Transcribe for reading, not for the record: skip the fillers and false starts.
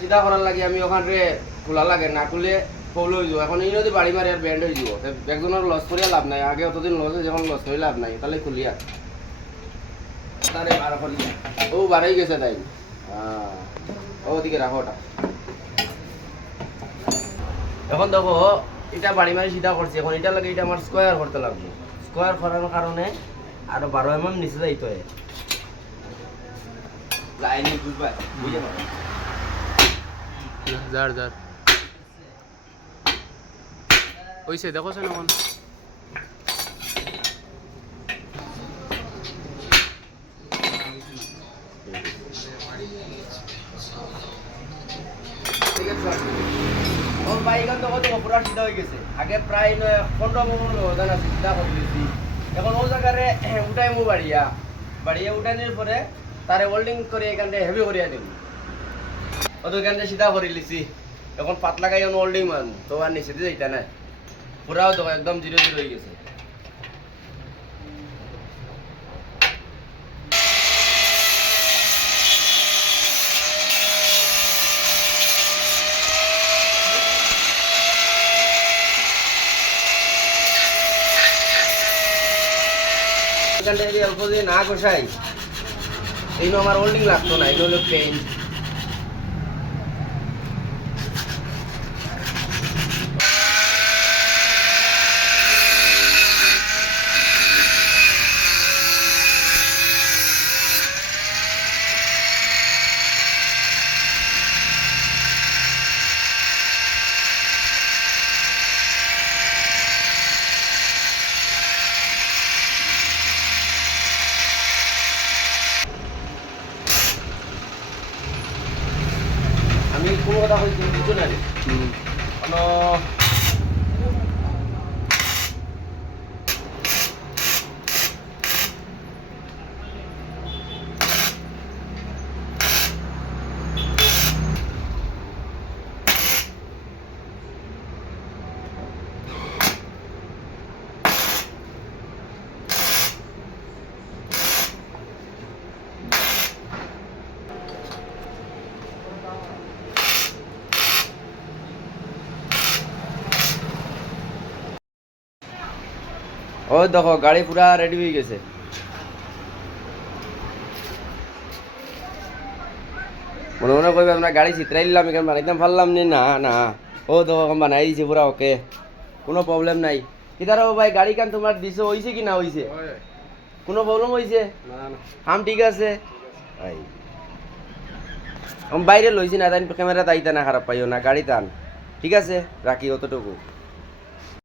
সিধা করার লাগে আমি ওখানে খোলা লাগে না খুলে ফৌল হয়ে যাবো। এখন এই যদি বাড়ি মারি আর ব্যান্ড হয়ে যাবো, একজনের লস করিয়া লাভ নাই। আগে অতদিন লস হয়ে যখন লস হয়ে লাভ নাই, তাহলে খুলিয়া তারে বার করিয়া ও বাড়াই গেছে তাই। ও ওদিকে রাখো ওটা। এখন দেখো এটা বাড়ি মারি সিধা করছি, এখন এটা লাগে এটা আমার স্কোয়ার করতে লাগবে। স্কোয়ার করার কারণে আরো 12 mm নিচে যাইতে হয়। লাইনে বুঝবা বুঝে পারো যার যার ওইসে দেখো শোন এখন ঠিক আছে। আমার বাইক তো পুরা সিধা হয়ে গেছে। আগে প্রায় 15 মিনিট ব্যবধান আছে সিধা করে দিয়েছি। এখন ও জায়গায় উঠাই মু বাড়িয়া বাড়িয়া উঠানোর পরে তারে ওল্ডিং করে এখান থেকে হেভি করিয়া দেব। অত এখান থেকে সিধা করে লিছি। এখন পাতলা গাই ওল্ডিং মারবো তো আর নিচে দিয়ে যাইতা না, পুরাও তো একদম 0-0 হয়ে গেছে। এখান থেকে অল্প দিয়ে না কষাই এই আমার ওল্ডিং লাগতো না, এগুলো হলো পেইন্ট। আমি কোনো কথা হয়েছি কিছু না কোনো ও দেখো গাড়ি পুরা রেডি হয়ে গেছে। মনে মনে করবে আমরা গাড়ি চিত্রাই নিলাম এখানে বানাইতাম পারলাম নি, না না ও দেখো এখন বানাই দিয়েছি পুরা ওকে, কোনো প্রবলেম নাই। কিতার ভাই গাড়ি কান তোমার দিছে হয়েছে কি না হয়েছে, কোনো প্রবলেম হয়েছে? হাম ঠিক আছে ভাই, বাইরে লইছি না তাই ক্যামেরা তাইতা না খারাপ পাইও না, গাড়ি টান ঠিক আছে রাখি অতটুকু।